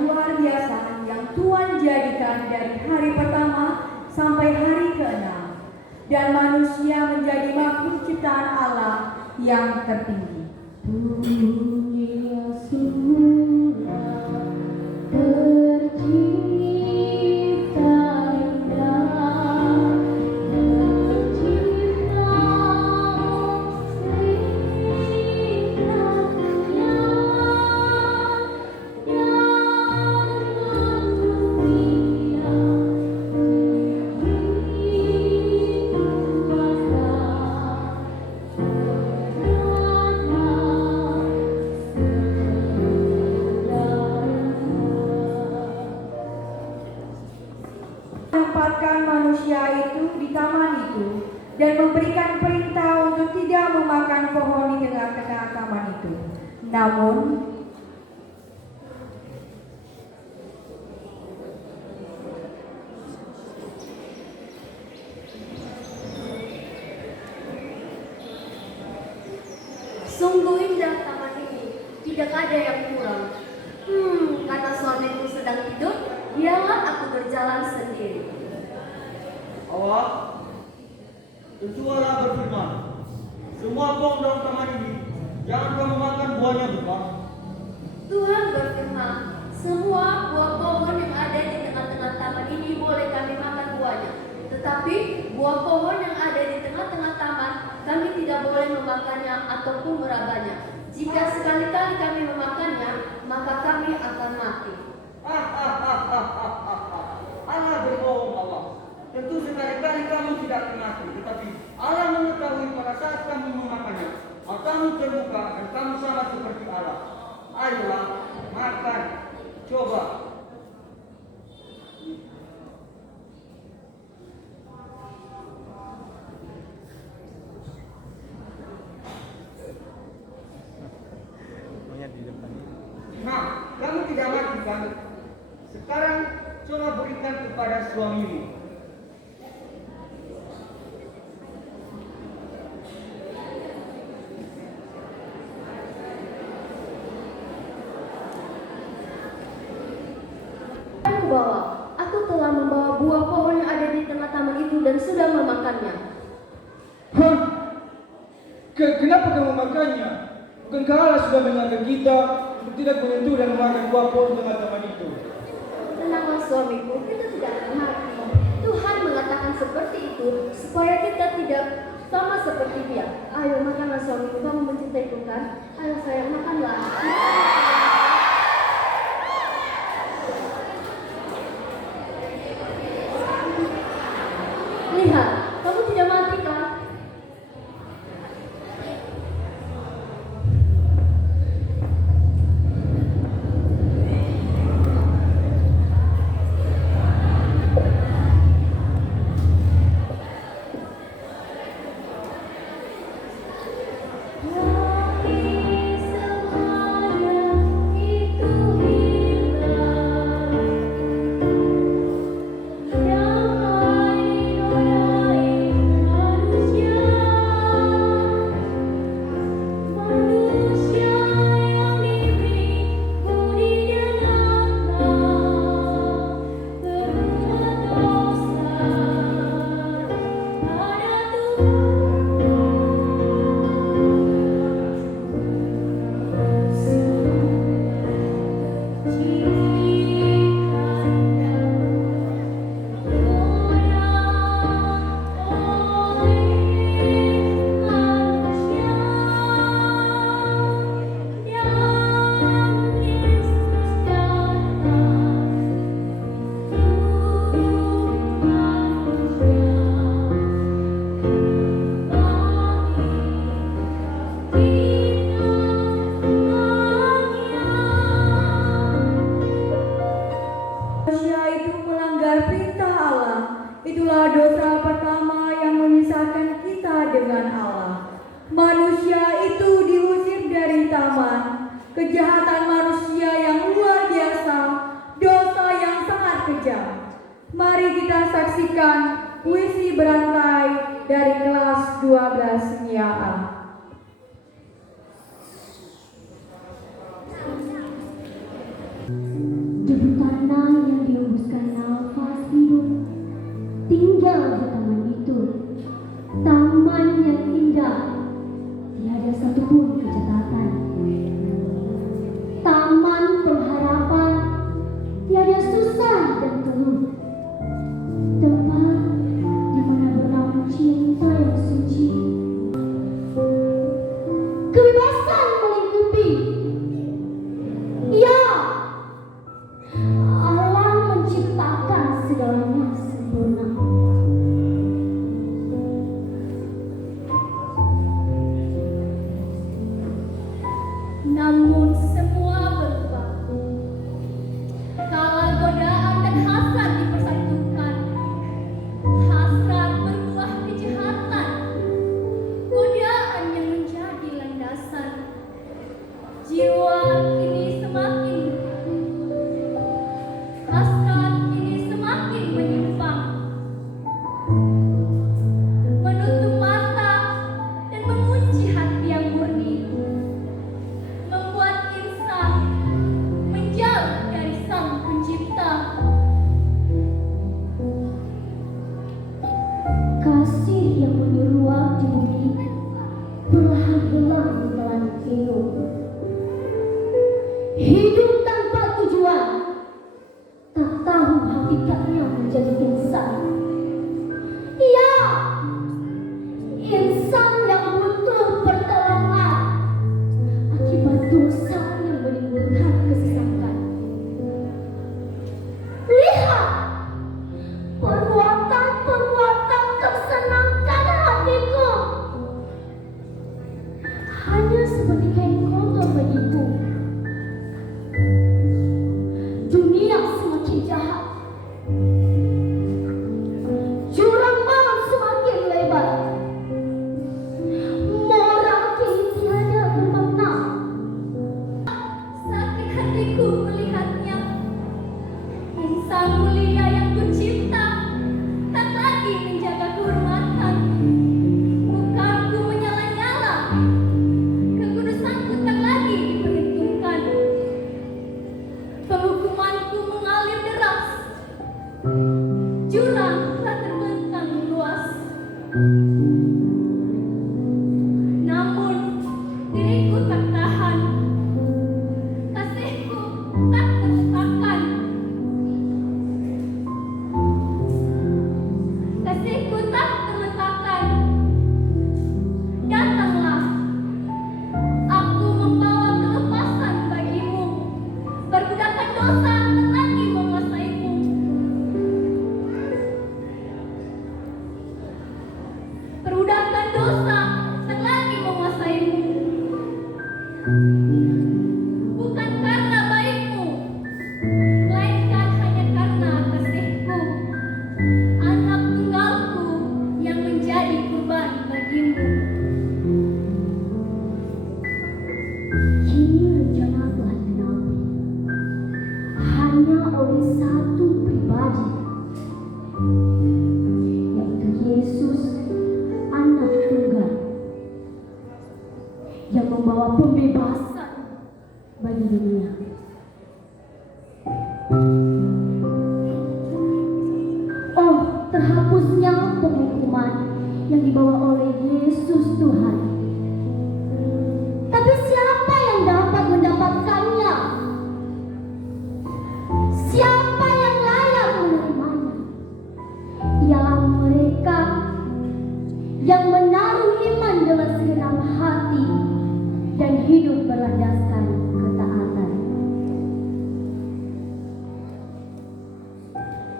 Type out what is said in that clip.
yang luar biasa yang Tuhan jadikan dari hari pertama sampai hari ke-6. Dan manusia menjadi makhluk ciptaan Allah yang tertinggi. Bunyilah surga tercipta indah, tercipta seindahnya, jangan dunia begitu kuasa, menempatkan manusia itu di taman itu dan memberikan perintah untuk tidak memakan pohon di tengah-tengah taman itu. Namun sungguh indah taman ini, tidak ada yang kurang. Kata suamiku sedang tidur, biarlah aku berjalan sendiri. Allah, tentu Allah berfirman, semua pohon dalam taman ini jangan kamu makan buahnya, bukan? Tuhan berfirman, semua buah pohon yang ada di tengah-tengah taman ini boleh kami makan buahnya. Tetapi buah pohon yang ada di tengah-tengah taman, kami tidak boleh memakannya ataupun merabanya. Jika sekali-kali kami memakannya, maka kami akan mati. Allah berbohong, Allah. Tentu sekali-kali kamu tidak akan mati, tetapi Allah mengetahui pada saat kamu memakannya, matamu terbuka dan kamu sama seperti Allah. Ayolah, makan, coba. Nah, kamu tidak mati kan? Sekarang coba berikan kepada suamimu. Aku telah membawa buah pohon yang ada di tengah taman itu dan sudah memakannya. Hah? Kenapa kamu makannya? Bukankah Allah sudah mengingatkan kita untuk tidak menyentuh dan memakan buah pohon tengah taman itu? Tenanglah suamiku, kita tidak akan mati. Tuhan mengatakan seperti itu supaya kita tidak sama seperti dia. Ayo makanlah suamiku, kamu mencintaiku kan? Ayo sayang, makanlah. Lihat, kamu tidak mati kan? Itulah dosa pertama yang memisahkan kita dengan Allah. Manusia itu diusir dari taman. Kejahatan manusia yang luar biasa, dosa yang sangat kejam. Mari kita saksikan puisi berantai dari kelas 12 Nia A. menghembuskan nafas hidup tinggal di taman itu. Taman yang indah, tiada satupun kecacatan. Taman pengharapan, tiada susah dan keluh. Tempat di mana bernaung cinta yang suci. Kebebasan melingkupi. Ya, Allah menciptakan segalanya sempurna. Namun semua berubah. Kala godaan dan hasrat dipersatukan, hasrat berbuah kejahatan, godaan yang menjadi landasan. Jiwa kini semakin, hasrat kini semakin menyimpang, menutup mata dan mengunci hati yang murni, membuat insan menjauh dari Sang Pencipta. Kasih yang menyeruak di bumi perlahan hilang menelan pilu. Hidup tanpa tujuan, tak tahu hakikatnya menjadi insan. Ya, insan yang butuh pertolongan akibat dosa yang menimbulkan kesesakan. Lihat perbuatan-perbuatan tersenangkan hatiku, hanya seperti kain kotor bagiku. Dunia semakin jahat, jurang malam semakin lebar, moral kini tiada bermakna. Sakit hatiku melihatnya, insan mulia yang kucipta tak lagi menjaga kehormatan. Mukaku menyala-nyala, kekudusanku tak lagi diperhitungkan. Penghukumanku mengalir deras, jurang telah terbentang luas. Namun diriku tak tahan, kasihku tak terletakkan. Kasihku tak terletakkan. Datanglah, aku membawa kelepasan bagimu. Perbudakan dosa tak lagi menguasaimu. Perbudakan dosa tak lagi menguasaimu. Bukan karena baikmu, melainkan hanya karena kasihku, anak tunggalku yang menjadi kurban bagimu. Kini rencana telah dinapi hanya oleh satu pribadi, yaitu Yesus, anak tunggal yang membawa pembebasan bagi dunia. Oh, terhapusnya penghukuman yang dibawa oleh Yesus Tuhan